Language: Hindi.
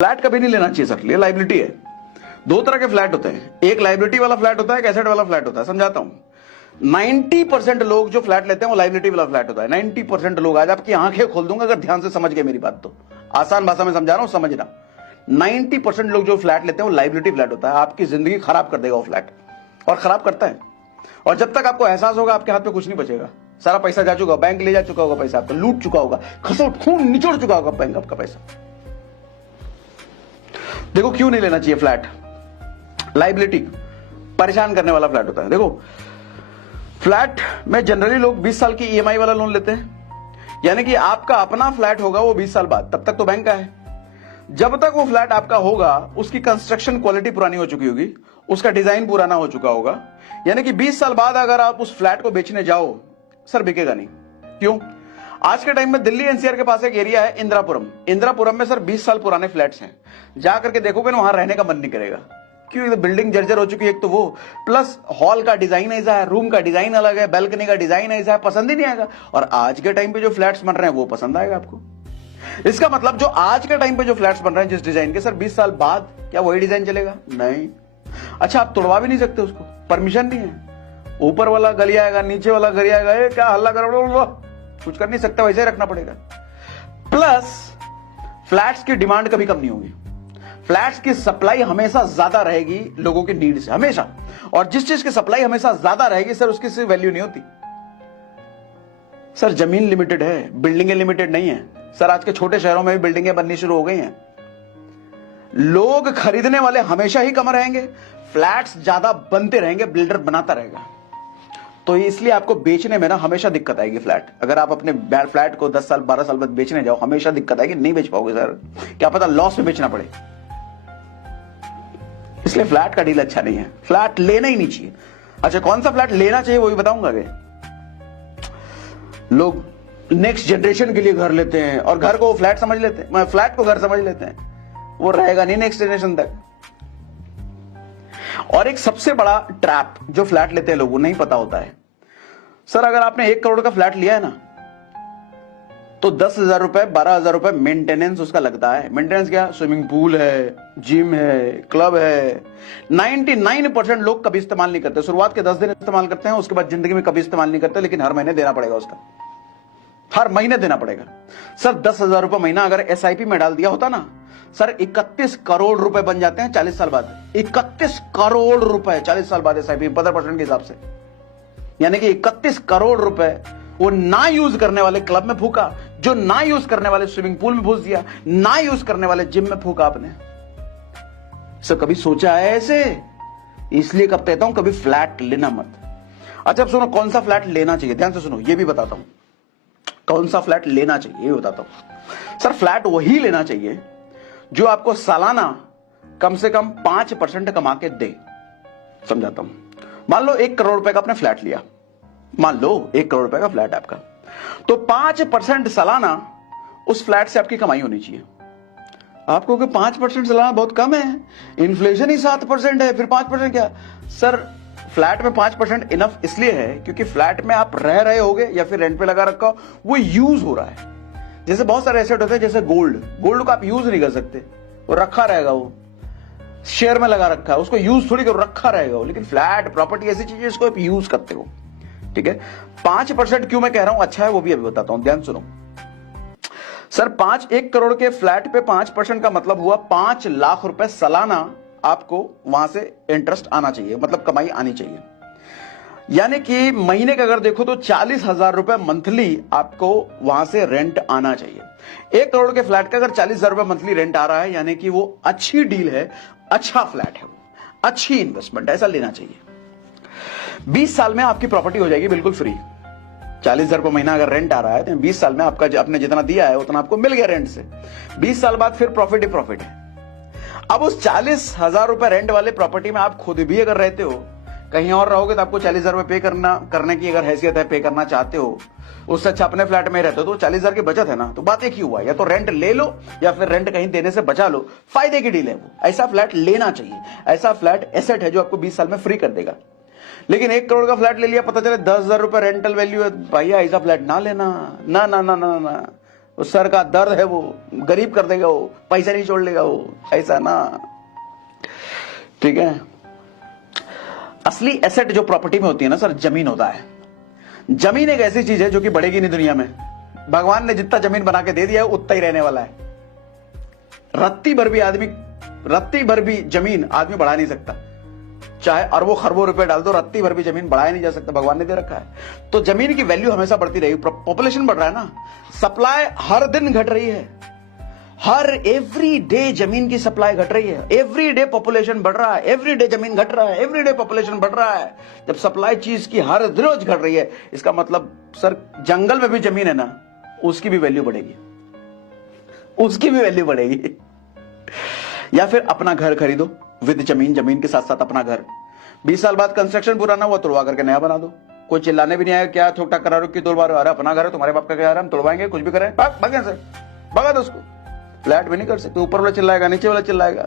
फ्लैट कभी नहीं लेना चाहिए सर, ये लाइबिलिटी है। दो तरह के फ्लैट होते हैं, एक लाइबिलिटी वाला फ्लैट होता है, एक एसेट वाला फ्लैट होता है। समझाता हूं, 90% लोग जो फ्लैट लेते हैं वो लाइबिलिटी वाला फ्लैट होता है। 90% लोग, आज आपकी आंखें खोल दूंगा अगर ध्यान से समझ गए मेरी बात तो, आसान भाषा में समझा रहा हूं, समझना। 90% लोग जो फ्लैट लेते हैं वो लाइबिलिटी फ्लैट होता है। आपकी जिंदगी खराब कर देगा वो फ्लैट, और खराब करता है। और जब तक आपको एहसास होगा आपके हाथ में कुछ नहीं बचेगा, सारा पैसा जा चुका, बैंक ले जा चुका होगा, पैसा आपका लूट चुका होगा, खसोट खून निचोड़ चुका होगा बैंक आपका पैसा। देखो क्यों नहीं लेना चाहिए फ्लैट, लाइबिलिटी परेशान करने वाला फ्लैट होता है। देखो फ्लैट में जनरली लोग 20 साल की ईएमआई वाला लोन लेते हैं, यानी कि आपका अपना फ्लैट होगा वो 20 साल बाद, तब तक तो बैंक का है। जब तक वो फ्लैट आपका होगा उसकी कंस्ट्रक्शन क्वालिटी पुरानी हो चुकी होगी, उसका डिजाइन पुराना हो चुका होगा, यानी कि 20 साल बाद अगर आप उस फ्लैट को बेचने जाओ सर बिकेगा नहीं। क्यों? आज के टाइम में दिल्ली एनसीआर के पास एक एरिया है इंदिरापुरम, इंदिरापुरम में सर 20 साल पुराने फ्लैट्स हैं। जाकर के देखोगे ना वहां रहने का मन नहीं करेगा। क्यों? बिल्डिंग जर्जर हो चुकी है एक तो वो, प्लस हॉल का डिजाइन ऐसा है, रूम का डिजाइन अलग है, बैल्कनी का डिजाइन ऐसा है, पसंद ही नहीं आएगा। और आज के टाइम पे जो फ्लैट्स बन रहे हैं वो पसंद आएगा आपको। इसका मतलब जो आज के टाइम पे जो फ्लैट्स बन रहे हैं जिस डिजाइन के, सर 20 साल बाद क्या वही डिजाइन चलेगा? नहीं। अच्छा, आप तोड़वा भी नहीं सकते उसको, परमिशन नहीं है। ऊपर वाला गली आएगा, नीचे वाला गली आएगा, ये क्या हल्ला करो, कुछ कर नहीं सकता, वैसे ही रखना पड़ेगा। प्लस फ्लैट्स की डिमांड कभी कम नहीं होगी, फ्लैट्स की सप्लाई हमेशा ज्यादा रहेगी लोगों की नीड से, हमेशा। और जिस चीज की सप्लाई हमेशा ज्यादा रहेगी सर उसकी सिर्फ वैल्यू नहीं होती। सर जमीन लिमिटेड है, बिल्डिंगें लिमिटेड नहीं है। सर आज के छोटे शहरों में भी बिल्डिंगें बननी शुरू हो गई हैं। लोग खरीदने वाले हमेशा ही कम रहेंगे, फ्लैट्स ज्यादा बनते रहेंगे, बिल्डर बनाता रहेगा। तो इसलिए आपको बेचने में ना हमेशा दिक्कत आएगी। फ्लैट अगर आप अपने फ्लैट को 10 साल 12 साल बाद बेचने जाओ, हमेशा दिक्कत आएगी, नहीं बेच पाओगे सर, क्या पता लॉस में बेचना पड़े। इसलिए फ्लैट का डील अच्छा नहीं है, फ्लैट लेना ही नहीं चाहिए। अच्छा, कौन सा फ्लैट लेना चाहिए वो भी बताऊंगा आगे। लोग नेक्स्ट जनरेशन के लिए घर लेते हैं और घर को फ्लैट समझ लेते हैं, फ्लैट को घर समझ लेते हैं, वो रहेगा नहीं नेक्स्ट जनरेशन तक। और एक सबसे बड़ा ट्रैप जो फ्लैट लेते हैं लोगों नहीं पता होता है, सर अगर आपने 1 करोड़ का फ्लैट लिया है ना तो 10,000 रुपए 12,000 रुपए मेंटेनेंस उसका लगता है। मेंटेनेंस क्या? स्विमिंग पूल है, जिम है, क्लब है। 99% लोग कभी इस्तेमाल नहीं करते। शुरुआत के 10 दिन इस्तेमाल करते हैं, उसके बाद जिंदगी में कभी इस्तेमाल नहीं करते, लेकिन हर महीने देना पड़ेगा उसका, हर महीने देना पड़ेगा। सर 10,000 रुपए महीना अगर एसआईपी में डाल दिया होता ना सर, 31 करोड़ रुपए बन जाते हैं 40 साल बाद। 31 करोड़ रुपए 40 साल बाद एसआईपी 15% के हिसाब से, यानी कि 31 करोड़ रुपए वो ना यूज करने वाले क्लब में फूका, जो ना यूज करने वाले स्विमिंग पूल में फूस दिया, ना यूज करने वाले जिम में फूका आपने। सर कभी सोचा है ऐसे? इसलिए कब कहता हूं कभी फ्लैट लेना मत। अच्छा अब सुनो, कौन सा फ्लैट लेना चाहिए, ध्यान से सुनो, ये भी बताता हूं कौन सा फ्लैट लेना चाहिए, ये बताता हूं। सर फ्लैट वही लेना चाहिए जो आपको सालाना कम से कम 5% कमा के दे। समझाता हूं, मान लो 1 करोड़ रुपए का आपने फ्लैट लिया, मान लो 1 करोड़ रुपए का फ्लैट आपका, तो 5% सालाना उस फ्लैट से आपकी कमाई होनी चाहिए। आपको कि 5% सालाना बहुत कम है, इन्फ्लेशन ही 7% है, फिर 5% क्या? सर फ्लैट में 5% इनफ इसलिए है क्योंकि फ्लैट में आप रह रहे होगे या फिर रेंट पे लगा रखा हो, वो यूज हो रहा है। जैसे बहुत सारे एसेट होते हैं, जैसे गोल्ड को आप यूज नहीं कर सकते, वो रखा रहेगा, वो शेयर में लगा रखा है, उसको यूज थोड़ी कर रखा रहेगा वो। लेकिन फ्लैट प्रॉपर्टी ऐसी चीज है जिसको आप यूज करते हो, ठीक है। 5% क्यों मैं कह रहा हूं अच्छा है वो भी अभी बताता हूं, ध्यान सुनो। सर 1 करोड़ के फ्लैट पे 5% का मतलब हुआ 5 लाख रुपए सालाना आपको वहां से इंटरेस्ट आना चाहिए, मतलब कमाई आनी चाहिए। यानी कि महीने का अगर देखो तो 40,000 रुपए मंथली आपको वहां से रेंट आना चाहिए। 1 करोड़ के फ्लैट का अगर 40,000 रुपए मंथली रेंट आ रहा है, यानी कि वो अच्छी डील है, अच्छा फ्लैट है, वो अच्छी इन्वेस्टमेंट, ऐसा लेना चाहिए। 20 साल में आपकी प्रॉपर्टी हो जाएगी बिल्कुल फ्री। 40,000 रुपए महीना अगर रेंट आ रहा है तो 20 साल में आपका आपने जितना दिया है उतना आपको मिल गया रेंट से। 20 साल बाद फिर प्रॉफिट ही प्रॉफिट है। अब उस 40,000 रुपए रेंट वाले प्रॉपर्टी में आप खुद भी अगर रहते हो, कहीं और रहोगे तो आपको 40,000 रुपए पे करने की अगर हैसियत है, पे करना चाहते हो, उससे अच्छा अपने फ्लैट में रहते हो तो 40,000 की बचत है ना। तो बात एक ही हुआ, या तो रेंट ले लो या फिर रेंट कहीं देने से बचा लो, फायदे की डील है वो। ऐसा फ्लैट लेना चाहिए, ऐसा फ्लैट एसेट है जो आपको 20 साल में फ्री कर देगा। लेकिन 1 करोड़ का फ्लैट ले लिया, पता चले 10,000 रुपए रेंटल वैल्यू है, भैया ऐसा फ्लैट ना लेना, ना ना ना ना ना, वो सर का दर्द है, वो गरीब कर देगा, वो पैसा नहीं छोड़ लेगा, वो ऐसा ना। ठीक है, असली एसेट जो प्रॉपर्टी में होती है ना सर, जमीन होता है। जमीन एक ऐसी चीज है जो कि बढ़ेगी नहीं दुनिया में। भगवान ने जितना जमीन बना के दे दिया है उतना ही रहने वाला है। रत्ती भर भी जमीन आदमी बढ़ा नहीं सकता, चाहे अरबों खरबों रुपए डाल दो, रत्ती भर भी जमीन बढ़ाया नहीं जा सकता, भगवान ने दे रखा है। तो जमीन की वैल्यू हमेशा बढ़ती रहेगी। पॉपुलेशन बढ़ रहा है ना, सप्लाई हर दिन घट रही है, एवरी डे जमीन की सप्लाई घट रही है, एवरी डे पॉपुलेशन बढ़ रहा है, एवरी डे जमीन घट रहा है, एवरी डे पॉपुलेशन बढ़ रहा है। जब सप्लाई चीज की हर रोज घट रही है, इसका मतलब सर जंगल में भी जमीन है ना, उसकी भी वैल्यू बढ़ेगी, उसकी भी वैल्यू बढ़ेगी। या फिर अपना घर खरीदो विद जमीन, जमीन के साथ साथ अपना घर। 20 साल बाद कंस्ट्रक्शन पूरा ना हुआ, तोड़वा करके नया बना दो। कोई चिल्लाने भी नहीं आएगा, क्या ठोक टाक करा रहे हो, क्यों तोड़वा रहे हो? अरे अपना घर है, तुम्हारे बाप का घर है, हम तोड़वाएंगे, कुछ भी करें, भाग से भगा दो उसको। फ्लैट भी नहीं कर सकते, ऊपर वाला चिल्लाएगा, नीचे वाला चिल्लाएगा।